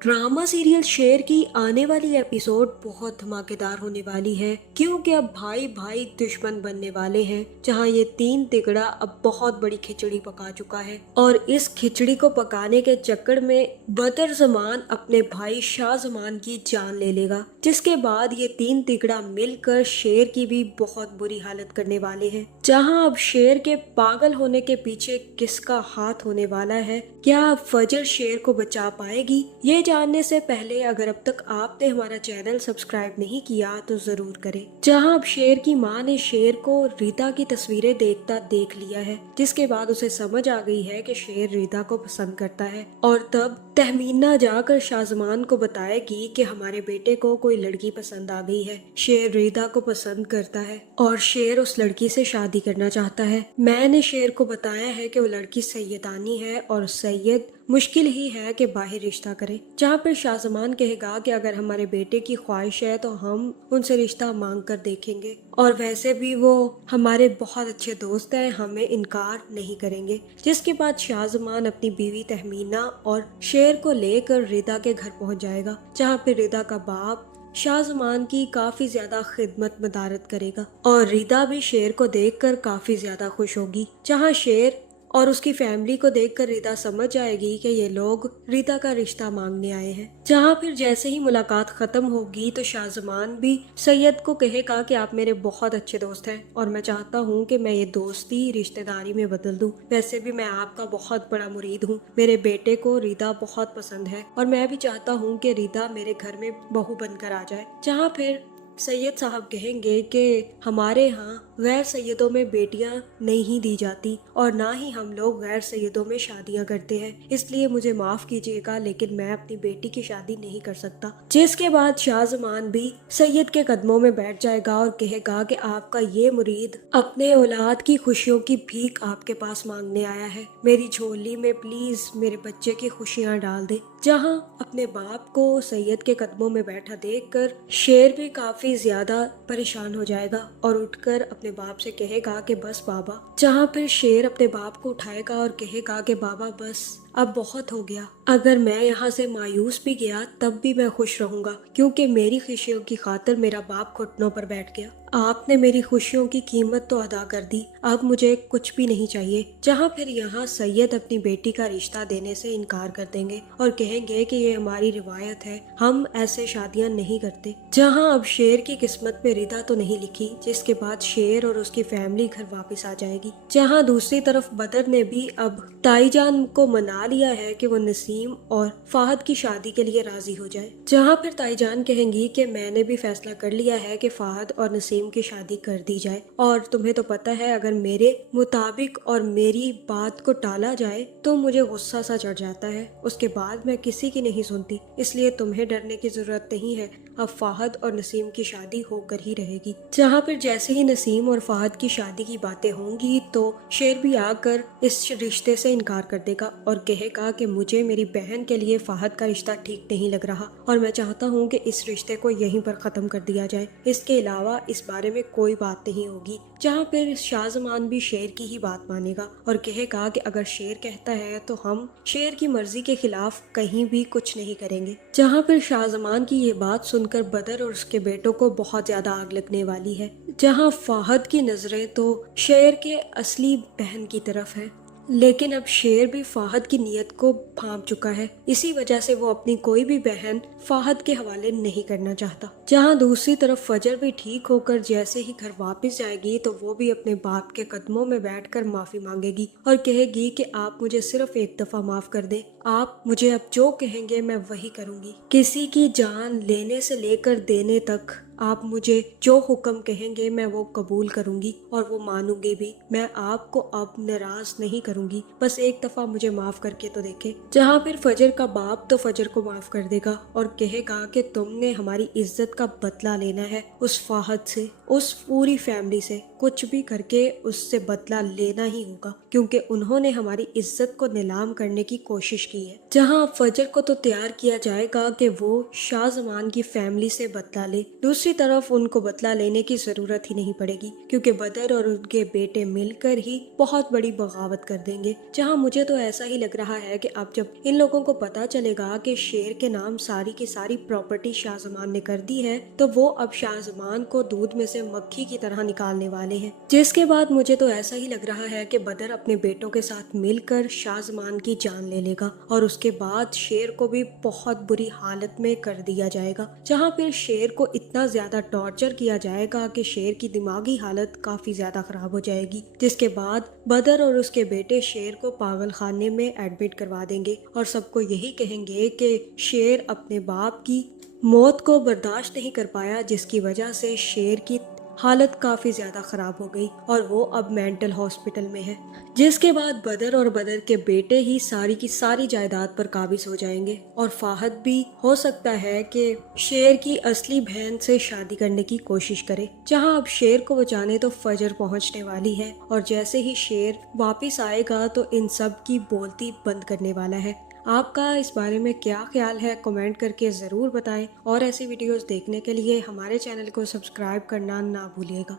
Drama serial शेर की आने वाली एपिसोड बहुत धमाकेदार होने वाली है, क्योंकि अब भाई भाई दुश्मन बनने वाले हैं। जहां ये तीन तिगड़ा अब बहुत बड़ी खिचड़ी पका चुका है और इस खिचड़ी को पकाने के चक्कर में बदर जमान अपने भाई शाह जमान की जान ले लेगा, जिसके बाद ये तीन तिगड़ा मिलकर शेर की भी बहुत बुरी हालत करने वाले हैं। जहां अब शेर के पागल होने के पीछे किसका हाथ होने वाला है, क्या अब फजर शेर को बचा पाएगी, ये जानने से पहले अगर अब तक आपने हमारा चैनल सब्सक्राइब नहीं किया तो जरूर करें। जहां अब शेर की मां ने शेर को रीता की तस्वीरें देखता देख लिया है, जिसके बाद उसे समझ आ गई है कि शेर रीता को पसंद करता है और तब तहमीना जाकर शाहजमान को बताएगी कि हमारे बेटे को कोई लड़की पसंद आ गई है। शेर रीता को पसंद करता है और शेर उस लड़की से शादी करना चाहता है। मैंने शेर को बताया है कि वो लड़की सैयदानी है और सैयद मुश्किल ही है कि बाहर रिश्ता करे। जहाँ पर शाहजमान कहेगा कि अगर हमारे बेटे की ख्वाहिश है तो हम उनसे रिश्ता मांग कर देखेंगे और वैसे भी वो हमारे बहुत अच्छे दोस्त हैं, हमें इनकार नहीं करेंगे। जिसके बाद शाहजमान अपनी बीवी तहमीना और शेर को लेकर रिदा के घर पहुंच जाएगा, जहाँ पे रिदा का बाप शाहजमान की काफी ज्यादा खिदमत मदारत करेगा और रिदा भी शेर को देखकर काफी ज्यादा खुश होगी। जहाँ शेर और उसकी फैमिली को देखकर रिदा समझ जाएगी कि ये लोग रिदा का रिश्ता मांगने आए हैं। जहाँ फिर जैसे ही मुलाकात खत्म होगी तो शाहजमान भी सैयद को कहेगा कि आप मेरे बहुत अच्छे दोस्त हैं और मैं चाहता हूँ कि मैं ये दोस्ती रिश्तेदारी में बदल दूँ। वैसे भी मैं आपका बहुत बड़ा मुरीद हूँ, मेरे बेटे को रिदा बहुत पसंद है और मैं भी चाहता हूँ कि रिदा मेरे घर में बहू बनकर आ जाए। जहाँ फिर सैयद साहब कहेंगे कि हमारे यहाँ गैर सैयदों में बेटियां नहीं दी जाती और ना ही हम लोग गैर सैयदों में शादियां करते हैं, इसलिए मुझे माफ कीजिएगा लेकिन मैं अपनी बेटी की शादी नहीं कर सकता। जिसके बाद शाहजमान भी सैयद के कदमों में बैठ जाएगा और कहेगा कि आपका ये मुरीद अपने औलाद की खुशियों की भीख आपके पास मांगने आया है, मेरी झोली में प्लीज मेरे बच्चे की खुशियां डाल दे। जहाँ अपने बाप को सैयद के कदमों में बैठा देखकर शेर भी काफी ज्यादा परेशान हो जाएगा और उठकर अपने बाप से कहेगा कि बस बाबा। जहाँ फिर शेर अपने बाप को उठाएगा और कहेगा कि बाबा बस अब बहुत हो गया, अगर मैं यहाँ से मायूस भी गया तब भी मैं खुश रहूंगा, क्योंकि मेरी खुशियों की खातिर मेरा बाप घुटनों पर बैठ गया। आपने मेरी खुशियों की कीमत तो अदा कर दी, अब मुझे कुछ भी नहीं चाहिए। जहाँ फिर यहाँ सैयद अपनी बेटी का रिश्ता देने से इनकार कर देंगे और कहेंगे कि ये हमारी रिवायत है, हम ऐसे शादियां नहीं करते। जहाँ अब शेर की किस्मत में रिदा तो नहीं लिखी, जिसके बाद शेर और उसकी फैमिली घर वापस आ जाएगी। जहाँ दूसरी तरफ बदर ने भी अब ताईजान को मना लिया है कि वो नसीम और फाहद की शादी के लिए राजी हो जाए। जहाँ फिर ताईजान कहेंगी कि मैंने भी फैसला कर लिया है कि फाहद और नसीम की शादी कर दी जाए और तुम्हें तो पता है अगर मेरे मुताबिक और मेरी बात को टाला जाए तो मुझे गुस्सा सा चढ़ जाता है, उसके बाद मैं किसी की नहीं सुनती, इसलिए तुम्हें डरने की जरूरत नहीं है, अब फाहद और नसीम की शादी होकर ही रहेगी। जहाँ फिर जैसे ही नसीम और फाहद की शादी की बातें होंगी तो शेर भी आकर इस रिश्ते से इनकार कर देगा और कहेगा कि मुझे मेरी बहन के लिए फाहद का रिश्ता ठीक नहीं लग रहा और मैं चाहता हूँ कि इस रिश्ते को यहीं पर खत्म कर दिया जाए, इसके अलावा इस बारे में कोई बात नहीं होगी। जहाँ फिर शाहजमान भी शेर की ही बात मानेगा और कहेगा कि अगर शेर कहता है तो हम शेर की मर्जी के खिलाफ कहीं भी कुछ नहीं करेंगे। जहाँ फिर शाहजमान की ये बात सुनकर बदर और उसके बेटों को बहुत ज्यादा आग लगने वाली है। जहाँ फाहद की नजरें तो शेर के असली बहन की तरफ है, लेकिन अब शेर भी फाहद की नीयत को भांप चुका है, इसी वजह से वो अपनी कोई भी बहन फाहद के हवाले नहीं करना चाहता। जहाँ दूसरी तरफ फजर भी ठीक होकर जैसे ही घर वापस जाएगी तो वो भी अपने बाप के कदमों में बैठकर माफी मांगेगी और कहेगी कि आप मुझे सिर्फ एक दफा माफ कर दें, आप मुझे अब जो कहेंगे मैं वही करूंगी, किसी की जान लेने से लेकर देने तक आप मुझे जो हुक्म कहेंगे मैं वो कबूल करूंगी और वो मानूंगी भी, मैं आपको अब नाराज नहीं करूंगी, बस एक दफा मुझे माफ करके तो देखे। जहाँ फिर फजर का बाप तो फजर को माफ कर देगा और कहेगा कि तुमने हमारी इज्जत का बदला लेना है, उस फाहद से, उस पूरी फैमिली से, कुछ भी करके उससे बदला लेना ही होगा, क्योंकि उन्होंने हमारी इज्जत को नीलाम करने की कोशिश की है, जहां फजर को तो तैयार किया जाएगा कि वो शाहजमान की फैमिली से बदला ले। दूसरी तरफ उनको बदला लेने की जरूरत ही नहीं पड़ेगी क्योंकि बदर और उनके बेटे मिलकर ही बहुत बड़ी बगावत कर देंगे। जहां मुझे तो ऐसा ही लग रहा है कि अब जब इन लोगों को पता चलेगा कि शेर के नाम सारी की सारी प्रॉपर्टी शाहजमान ने कर दी है, तो वो अब शाहजमान को दूध में से मक्खी की तरह निकालने वाले हैं। जिसके बाद मुझे तो ऐसा ही लग रहा है कि बदर अपने बेटों के साथ मिलकर शाहजमान की जान ले लेगा और उसके बाद शेर को भी बहुत बुरी हालत में कर दिया जाएगा, जहां फिर शेर को इतना ज्यादा टॉर्चर किया जाएगा कि शेर की दिमागी हालत काफी ज्यादा खराब हो जाएगी। जिसके बाद बदर और उसके बेटे शेर को पागल खाने में एडमिट करवा देंगे और सबको यही कहेंगे कि शेर अपने बाप की मौत को बर्दाश्त नहीं कर पाया, जिसकी वजह से शेर की हालत काफी ज्यादा खराब हो गई और वो अब मेंटल हॉस्पिटल में है। जिसके बाद बदर और बदर के बेटे ही सारी की सारी जायदाद पर काबिज हो जाएंगे और फाहद भी हो सकता है कि शेर की असली बहन से शादी करने की कोशिश करे। जहां अब शेर को बचाने तो फजर पहुंचने वाली है और जैसे ही शेर वापिस आएगा तो इन सब की बोलती बंद करने वाला है। आपका इस बारे में क्या ख्याल है, कमेंट करके ज़रूर बताएं और ऐसी वीडियोस देखने के लिए हमारे चैनल को सब्सक्राइब करना ना भूलिएगा।